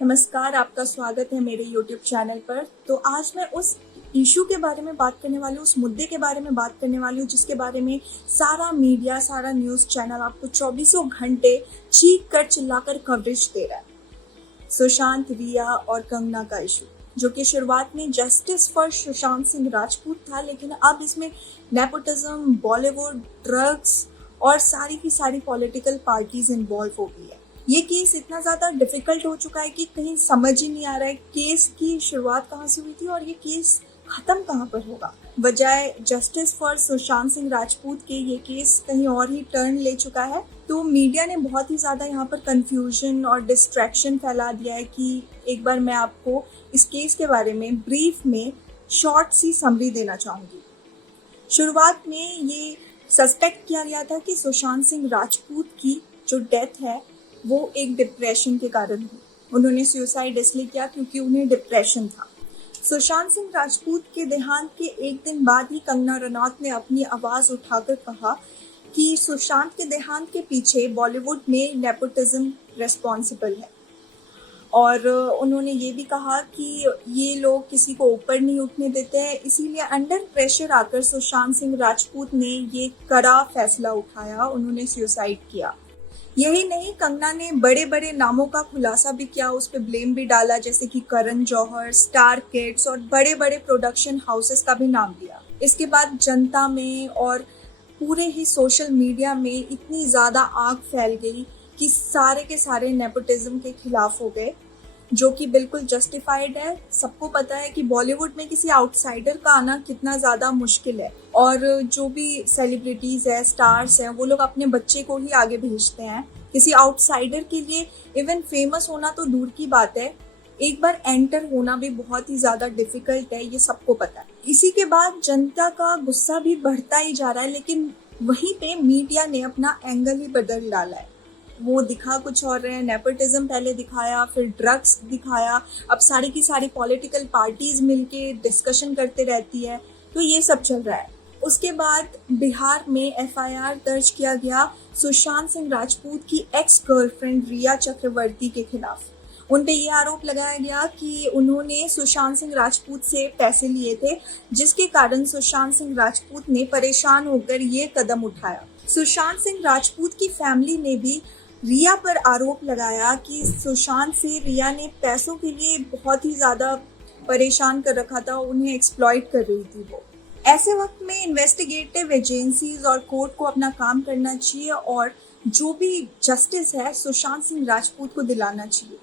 नमस्कार, आपका स्वागत है मेरे YouTube चैनल पर। तो आज मैं उस इशू के बारे में बात करने वाली हूँ, उस मुद्दे के बारे में बात करने वाली हूँ जिसके बारे में सारा मीडिया, सारा न्यूज़ चैनल आपको चौबीसों घंटे चीख कर चिल्लाकर कवरेज दे रहा है। सुशांत, रिया और कंगना का इशू, जो कि शुरुआत में जस्टिस फॉर सुशांत सिंह राजपूत था, लेकिन अब इसमें नेपोटिज्म, बॉलीवुड, ड्रग्स और सारी की सारी पॉलिटिकल पार्टीज इन्वॉल्व हो गई है। ये केस इतना ज़्यादा डिफिकल्ट हो चुका है कि कहीं समझ ही नहीं आ रहा है केस की शुरुआत कहाँ से हुई थी और ये केस खत्म कहाँ पर होगा। बजाय जस्टिस फॉर सुशांत सिंह राजपूत के ये केस कहीं और ही टर्न ले चुका है। तो मीडिया ने बहुत ही ज़्यादा यहाँ पर कंफ्यूजन और डिस्ट्रैक्शन फैला दिया है कि एक बार मैं आपको इस केस के बारे में ब्रीफ में शॉर्ट सी समरी देना चाहूँगी। शुरुआत में ये सस्पेक्ट किया गया था कि सुशांत सिंह राजपूत की जो डेथ है वो एक डिप्रेशन के कारण हुई। उन्होंने सुसाइड इसलिए किया क्योंकि उन्हें डिप्रेशन था। सुशांत सिंह राजपूत के देहांत के एक दिन बाद ही कंगना रनौत ने अपनी आवाज़ उठाकर कहा कि सुशांत के देहांत के पीछे बॉलीवुड में नेपोटिज्म रिस्पॉन्सिबल है। और उन्होंने ये भी कहा कि ये लोग किसी को ऊपर नहीं उठने देते हैं, इसीलिए अंडर प्रेशर आकर सुशांत सिंह राजपूत ने ये कड़ा फैसला उठाया, उन्होंने सुसाइड किया। यही नहीं, कंगना ने बड़े बड़े नामों का खुलासा भी किया, उस पर ब्लेम भी डाला, जैसे कि करण जौहर, स्टार किड्स और बड़े बड़े प्रोडक्शन हाउसेस का भी नाम दिया। इसके बाद जनता में और पूरे ही सोशल मीडिया में इतनी ज़्यादा आग फैल गई कि सारे के सारे नेपोटिज्म के खिलाफ हो गए, जो कि बिल्कुल जस्टिफाइड है। सबको पता है कि बॉलीवुड में किसी आउटसाइडर का आना कितना ज़्यादा मुश्किल है, और जो भी सेलिब्रिटीज़ है, स्टार्स हैं, वो लोग अपने बच्चे को ही आगे भेजते हैं। किसी आउटसाइडर के लिए इवन फेमस होना तो दूर की बात है, एक बार एंटर होना भी बहुत ही ज़्यादा डिफिकल्ट है, ये सबको पता है। इसी के बाद जनता का गुस्सा भी बढ़ता ही जा रहा है, लेकिन वहीं पे मीडिया ने अपना एंगल ही बदल डाला है। वो दिखा कुछ और रहे हैं, नेपोटिज्म पहले दिखाया, फिर ड्रग्स दिखाया, अब सारी की सारी पॉलिटिकल पार्टीज मिलके डिस्कशन करते रहती है, तो ये सब चल रहा है। उसके बाद बिहार में एफआईआर दर्ज किया गया सुशांत सिंह राजपूत की एक्स गर्लफ्रेंड रिया चक्रवर्ती के खिलाफ। उन पे ये आरोप लगाया गया कि उन्होंने सुशांत सिंह राजपूत से पैसे लिए थे, जिसके कारण सुशांत सिंह राजपूत ने परेशान होकर ये कदम उठाया। सुशांत सिंह राजपूत की फैमिली ने भी रिया पर आरोप लगाया कि सुशांत से रिया ने पैसों के लिए बहुत ही ज़्यादा परेशान कर रखा था, उन्हें एक्सप्लॉइट कर रही थी वो। ऐसे वक्त में इन्वेस्टिगेटिव एजेंसीज और कोर्ट को अपना काम करना चाहिए और जो भी जस्टिस है सुशांत सिंह राजपूत को दिलाना चाहिए।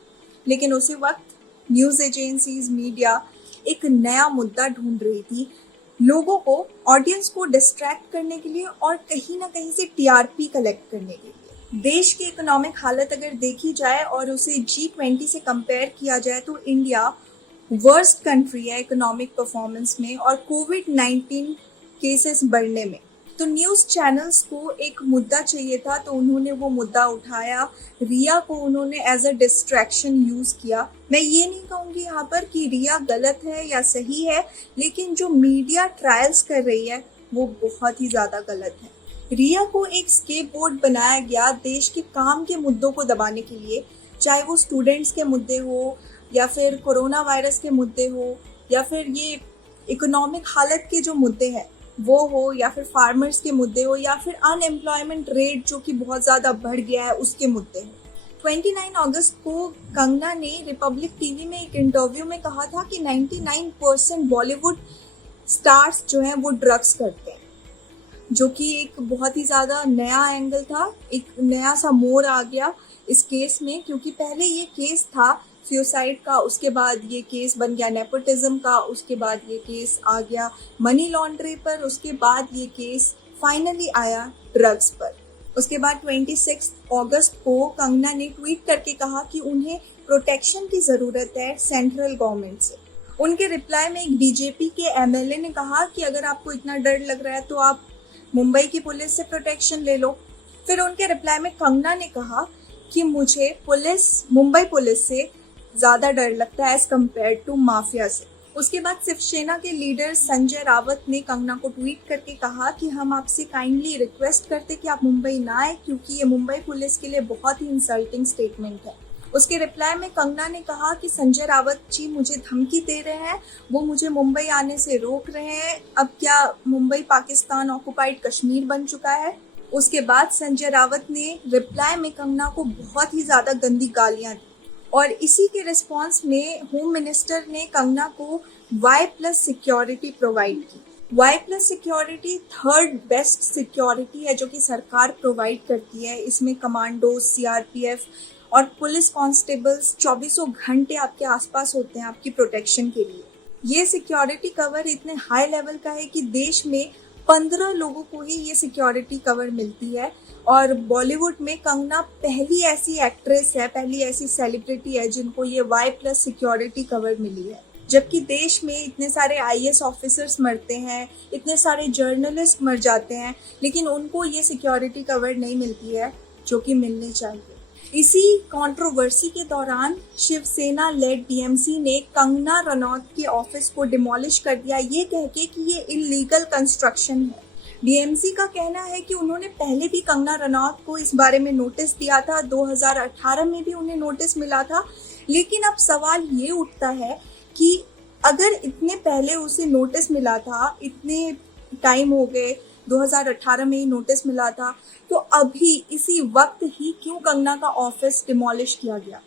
लेकिन उसी वक्त न्यूज़ एजेंसीज, मीडिया एक नया मुद्दा ढूंढ रही थी, लोगों को, ऑडियंस को डिस्ट्रैक्ट करने के लिए और कहीं ना कहीं से टीआरपी कलेक्ट करने के लिए। देश की इकोनॉमिक हालत अगर देखी जाए और उसे G20 से कंपेयर किया जाए तो इंडिया वर्स्ट कंट्री है इकोनॉमिक परफॉर्मेंस में और कोविड-19 केसेस बढ़ने में। तो न्यूज़ चैनल्स को एक मुद्दा चाहिए था, तो उन्होंने वो मुद्दा उठाया। रिया को उन्होंने एज अ डिस्ट्रैक्शन यूज़ किया। मैं ये नहीं कहूँगी यहाँ पर कि रिया गलत है या सही है, लेकिन जो मीडिया ट्रायल्स कर रही है वो बहुत ही ज़्यादा गलत है। रिया को एक स्केपबोर्ड बनाया गया देश के काम के मुद्दों को दबाने के लिए, चाहे वो स्टूडेंट्स के मुद्दे हो या फिर कोरोना वायरस के मुद्दे हो या फिर ये इकोनॉमिक हालत के जो मुद्दे हैं वो हो या फिर फार्मर्स के मुद्दे हो या फिर अनएम्प्लॉयमेंट रेट जो कि बहुत ज़्यादा बढ़ गया है उसके मुद्दे हो। 29 अगस्त को कंगना ने रिपब्लिक टीवी में एक इंटरव्यू में कहा था कि 99% बॉलीवुड स्टार्स जो हैं वो ड्रग्स करते हैं, जो कि एक बहुत ही ज़्यादा नया एंगल था, एक नया सा मोड़ आ गया इस केस में, क्योंकि पहले ये केस था सुसाइड का, उसके बाद ये केस बन गया नेपोटिज्म का, उसके बाद ये केस आ गया मनी लॉन्ड्रिंग पर, उसके बाद ये केस फाइनली आया ड्रग्स पर। उसके बाद 26 अगस्त को कंगना ने ट्वीट करके कहा कि उन्हें प्रोटेक्शन की ज़रूरत है सेंट्रल गवर्नमेंट से। उनके रिप्लाई में एक बीजेपी के एमएलए ने कहा कि अगर आपको इतना डर लग रहा है तो आप मुंबई की पुलिस से प्रोटेक्शन ले लो। फिर उनके रिप्लाई में कंगना ने कहा कि मुझे मुंबई पुलिस से ज़्यादा डर लगता है एज कम्पेयर टू माफिया से। उसके बाद शिवसेना के लीडर संजय रावत ने कंगना को ट्वीट करके कहा कि हम आपसे काइंडली रिक्वेस्ट करते कि आप मुंबई ना आए, क्योंकि ये मुंबई पुलिस के लिए बहुत ही इंसल्टिंग स्टेटमेंट है। उसके रिप्लाई में कंगना ने कहा कि संजय रावत जी मुझे धमकी दे रहे हैं, वो मुझे मुंबई आने से रोक रहे हैं। अब क्या मुंबई पाकिस्तान ऑक्युपाइड कश्मीर बन चुका है? उसके बाद संजय रावत ने रिप्लाई में कंगना को बहुत ही ज्यादा गंदी गालियां दी और इसी के रिस्पॉन्स में होम मिनिस्टर ने कंगना को Y+ सिक्योरिटी प्रोवाइड की। Y+ security third best security है जो कि सरकार प्रोवाइड करती है। इसमें कमांडो, CRPF और पुलिस कांस्टेबल्स 24 घंटे आपके आसपास होते हैं आपकी प्रोटेक्शन के लिए। ये सिक्योरिटी कवर इतने हाई लेवल का है कि देश में 15 लोगों को ही ये सिक्योरिटी कवर मिलती है और बॉलीवुड में कंगना पहली ऐसी एक्ट्रेस है, पहली ऐसी सेलिब्रिटी है जिनको ये Y+ सिक्योरिटी कवर मिली है। जबकि देश में इतने सारे IAS ऑफिसर्स मरते हैं, इतने सारे जर्नलिस्ट मर जाते हैं, लेकिन उनको ये सिक्योरिटी कवर नहीं मिलती है जो कि मिलनी चाहिए। इसी कंट्रोवर्सी के दौरान शिवसेना लेड DMC ने कंगना रनौत के ऑफिस को डिमोलिश कर दिया, ये कह के कि ये इलीगल कंस्ट्रक्शन है। DMC का कहना है कि उन्होंने पहले भी कंगना रनौत को इस बारे में नोटिस दिया था, 2018 में भी उन्हें नोटिस मिला था। लेकिन अब सवाल ये उठता है कि अगर इतने पहले उसे नोटिस मिला था, इतने टाइम हो गए, 2018 में ही नोटिस मिला था, तो अभी इसी वक्त ही क्यों कंगना का ऑफिस डिमोलिश किया गया?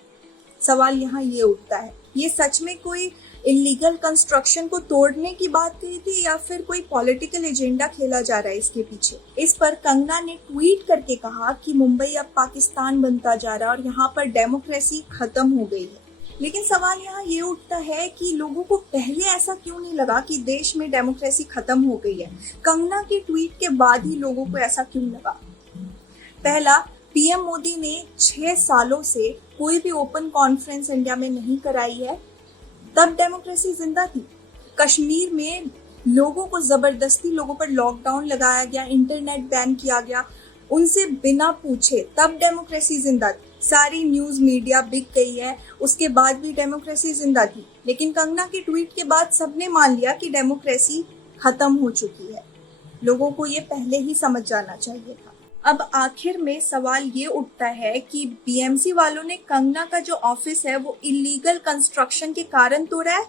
सवाल यहाँ ये उठता है, ये सच में कोई इलीगल कंस्ट्रक्शन को तोड़ने की बात कही थी या फिर कोई पॉलिटिकल एजेंडा खेला जा रहा है इसके पीछे? इस पर कंगना ने ट्वीट करके कहा कि मुंबई अब पाकिस्तान बनता जा रहा है और यहाँ पर डेमोक्रेसी खत्म हो गई है। लेकिन सवाल यहाँ ये उठता है कि लोगों को पहले ऐसा क्यों नहीं लगा कि देश में डेमोक्रेसी खत्म हो गई है? कंगना के ट्वीट के बाद ही लोगों को ऐसा क्यों लगा? पहला, PM मोदी ने 6 सालों से कोई भी ओपन कॉन्फ्रेंस इंडिया में नहीं कराई है, तब डेमोक्रेसी जिंदा थी। कश्मीर में लोगों को जबरदस्ती लोगों पर लॉकडाउन लगाया गया, इंटरनेट बैन किया गया, उनसे बिना पूछे, तब डेमोक्रेसी जिंदा थी। सारी न्यूज मीडिया बिक गई है, उसके बाद भी डेमोक्रेसी जिंदा थी। लेकिन कंगना के ट्वीट के बाद सबने मान लिया कि डेमोक्रेसी खत्म हो चुकी है। लोगों को ये पहले ही समझ जाना चाहिए था। अब आखिर में सवाल ये उठता है कि BMC वालों ने कंगना का जो ऑफिस है वो इलीगल कंस्ट्रक्शन के कारण तोड़ा है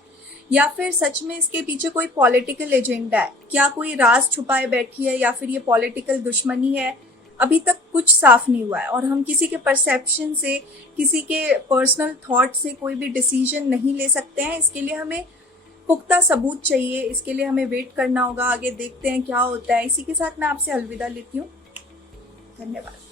या फिर सच में इसके पीछे कोई पॉलिटिकल एजेंडा है? क्या कोई राज छुपाए बैठी है या फिर ये पॉलिटिकल दुश्मनी है? अभी तक कुछ साफ नहीं हुआ है और हम किसी के परसेप्शन से, किसी के पर्सनल थॉट से कोई भी डिसीजन नहीं ले सकते हैं। इसके लिए हमें पुख्ता सबूत चाहिए, इसके लिए हमें वेट करना होगा, आगे देखते हैं क्या होता है। इसी के साथ मैं आपसे अलविदा लेती हूँ। धन्यवाद।